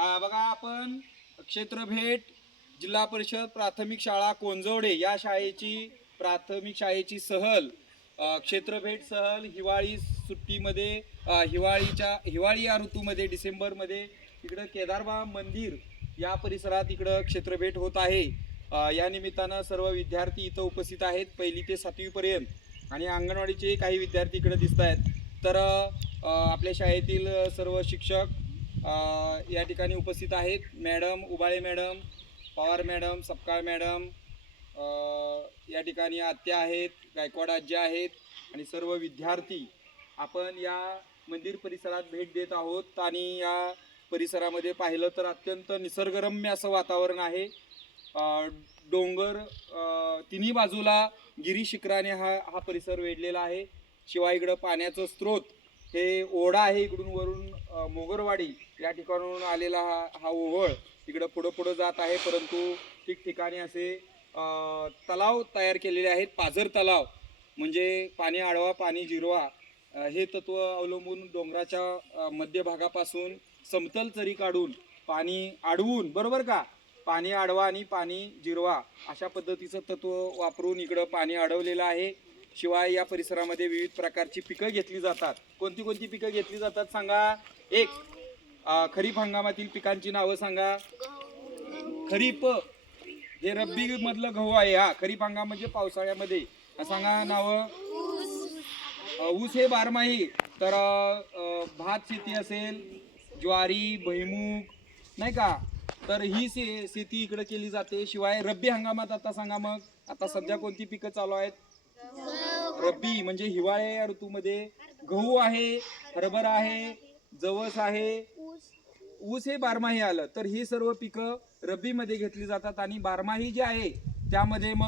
हा बघा आपण क्षेत्र भेट जिल्हा परिषद प्राथमिक शाळा कोंजवडे या शाळेची प्राथमिक शाळेची सहल क्षेत्रभेट सहल हिवाळी सुट्टीमध्ये हिवाळीच्या हिवाळी या ऋतूमध्ये डिसेंबरमध्ये इकडं केदारबा मंदिर या परिसरात इकडं क्षेत्रभेट होत आहे. या निमित्तानं सर्व विद्यार्थी इथं उपस्थित आहेत पहिली ते सातवीपर्यंत. आणि अंगणवाडीचे काही विद्यार्थी इकडं दिसत आहेत तर आपल्या शाळेतील सर्व शिक्षक या ठिकाणी उपस्थित आहेत madam Ubale madam Pawar madam Sapkal madam या ठिकाणी आत्या आहेत गायकवाड आज्या आहेत आणि सर्व विद्यार्थी आपण या मंदिर परिसरात भेट देत आहोत. आणि या परिसरामध्ये पाहिलं तर अत्यंत निसर्गरम्य असं वातावरण आहे. डोंगर तिन्ही बाजूला गिरी शिखराने हा हा परिसर वेढलेला आहे. शिवाय इकडं पाण्याचं स्रोत हे ओढा आहे इकडून वरून मोगरवाडी या ठिकाणून आलेला हा हा ओहळ इकडं पुढं पुढं जात आहे. परंतु ठिकठिकाणी असे तलाव तयार केलेले आहेत. पाझर तलाव म्हणजे पाणी आडवा पाणी जिरवा हे तत्व अवलंबून डोंगराच्या मध्यभागापासून समतल चरी काढून पाणी अडवून बरोबर का? पाणी आडवा आणि पाणी जिरवा अशा पद्धतीचं तत्व वापरून इकडं पाणी अडवलेलं आहे. शिवाय या परिसरामध्ये विविध प्रकारची पिकं घेतली जातात. कोणती कोणती पिकं घेतली जातात सांगा? एक खरीप हंगामातील पिकांची नावं सांगा. खरीप हे रब्बी मधलं गहू आहे हा खरीप हंगाम म्हणजे पावसाळ्यामध्ये. सांगा नावं. ऊस हे बारमाही तर भात शेती असेल ज्वारी भैमुग नाही का? तर ही शेती इकडे केली जाते. शिवाय रब्बी हंगामात आता सांगा मग. आता सध्या कोणती पिकं चालू आहेत? रब्बी म्हणजे हिवाळ्या या ऋतूमध्ये गहू आहे हरभरा आहे जवस आहे ऊस हे बारमाही आलं. तर ही सर्व पिकं रब्बीमध्ये घेतली जातात आणि बारमाही जी आहे त्यामध्ये मग